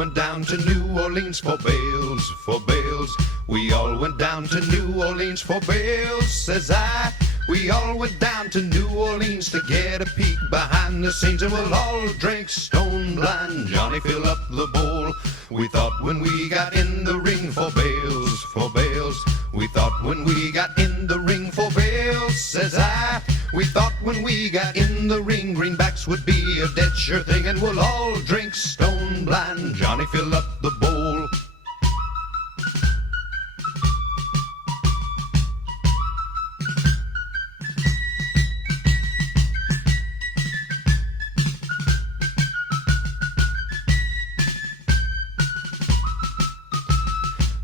went down to New Orleans for bales, for bales. We all went down to New Orleans for bales, says I. We all went down to New Orleans to get a peek behind the scenes, and we'll all drink stone blind. Johnny, fill up the bowl. We thought when we got in the ring for bales, for bales. We thought when we got in the ring for bales, says I. We thought when we got in the ring, greenbacks would be a dead sure thing, and we'll all drink stone blind. Johnny, fill up the bowl.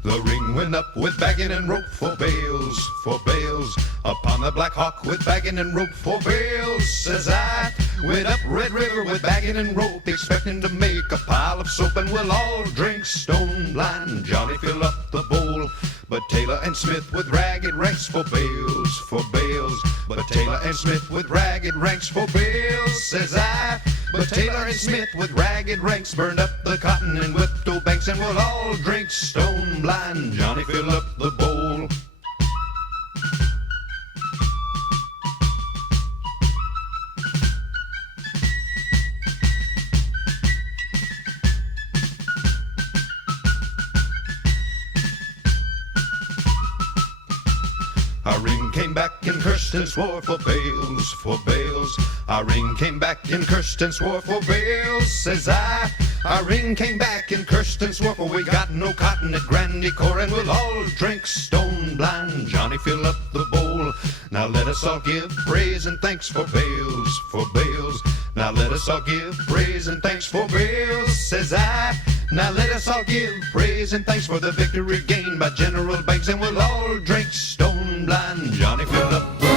The ring went up with bagging and rope for bales, for bales. Upon the Black Hawk with bagging and rope for bales, says I. Went up Red River with bagging and rope, expecting to make a pile of soap, and we'll all drink stone blind. Johnny, fill up the bowl. But Taylor and Smith with ragged ranks for bales, for bales. But Taylor and Smith with ragged ranks for bales, says I. But Taylor and Smith with ragged ranks burned up the cotton and whipped old banks, and we'll all drink stone blind. Johnny, fill up the bowl. Our ring came back and cursed and swore for bales, for bales. Our ring came back and cursed and swore for bales, says I. Our ring came back and cursed and swore, for we got no cotton at Grand Decor, and we'll all drink stone blind. Johnny, fill up the bowl. Now let us all give praise and thanks for bales, for bales. Now let us all give praise and thanks for bales, says I. Now let us all give praise and thanks for the victory gained by General Banks, and we'll all drink stone blind. Johnny, fill up the bowl.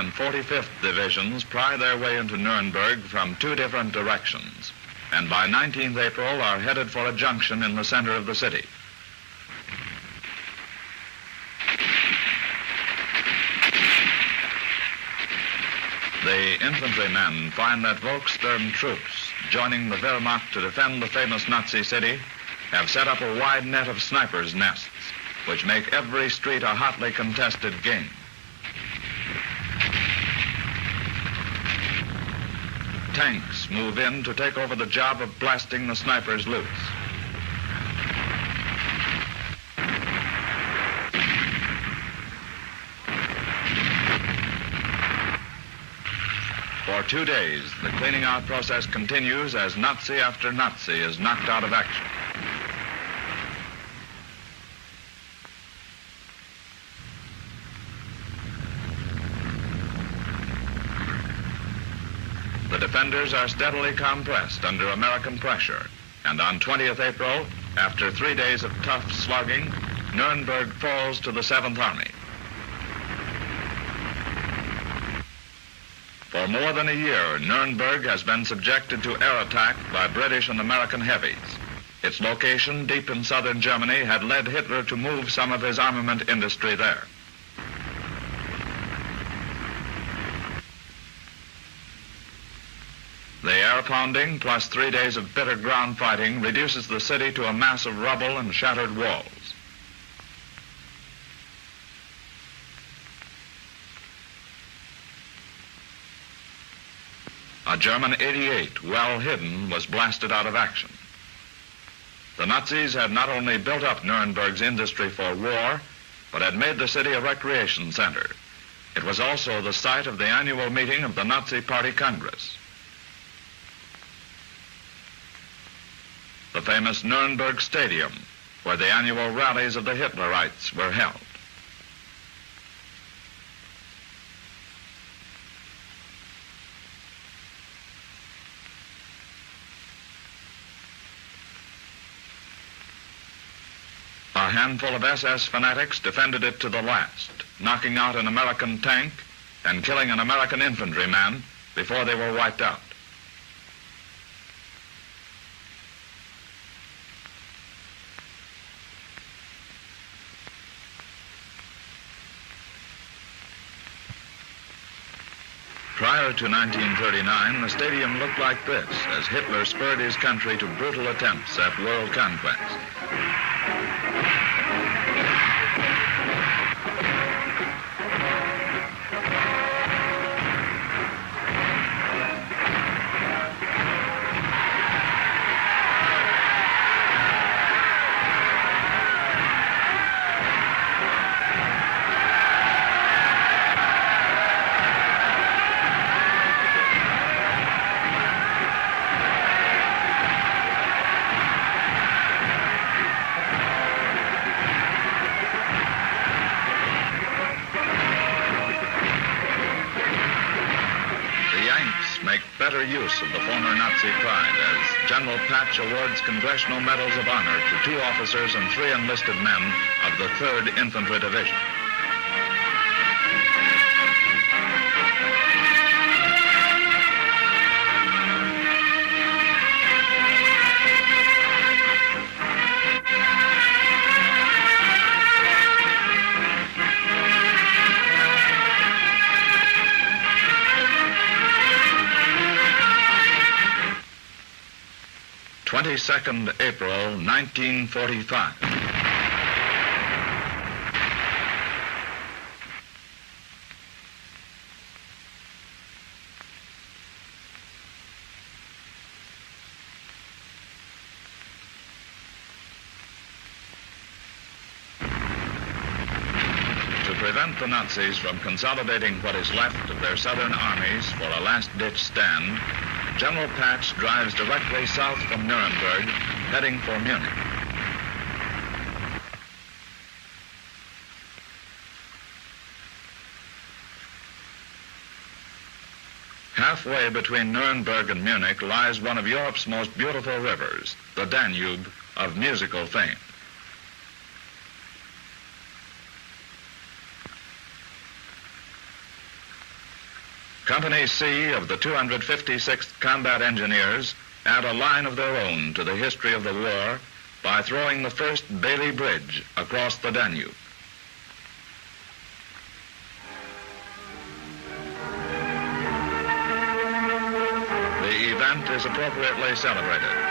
and 45th Divisions pry their way into Nuremberg from two different directions, and by 19th April are headed for a junction in the center of the city. The infantrymen find that Volkssturm troops, joining the Wehrmacht to defend the famous Nazi city, have set up a wide net of snipers' nests, which make every street a hotly contested game. Tanks move in to take over the job of blasting the snipers loose. For 2 days, the cleaning out process continues as Nazi after Nazi is knocked out of action. The defenders are steadily compressed under American pressure, and on 20th April, after 3 days of tough slugging, Nuremberg falls to the 7th Army. For more than a year, Nuremberg has been subjected to air attack by British and American heavies. Its location deep in southern Germany had led Hitler to move some of his armament industry there. The air pounding plus 3 days of bitter ground fighting reduces the city to a mass of rubble and shattered walls. A German 88, well hidden, was blasted out of action. The Nazis had not only built up Nuremberg's industry for war, but had made the city a recreation center. It was also the site of the annual meeting of the Nazi Party Congress. The famous Nuremberg Stadium, where the annual rallies of the Hitlerites were held. A handful of SS fanatics defended it to the last, knocking out an American tank and killing an American infantryman before they were wiped out. Prior to 1939, the stadium looked like this as Hitler spurred his country to brutal attempts at world conquest. Make better use of the former Nazi pride as General Patch awards Congressional Medals of Honor to 2 officers and 3 enlisted men of the 3rd Infantry Division. (22nd April, 1945). To prevent the Nazis from consolidating what is left of their southern armies for a last-ditch stand, General Patch drives directly south from Nuremberg, heading for Munich. Halfway between Nuremberg and Munich lies one of Europe's most beautiful rivers, the Danube, of musical fame. Company C of the 256th Combat Engineers add a line of their own to the history of the war by throwing the first Bailey Bridge across the Danube. The event is appropriately celebrated.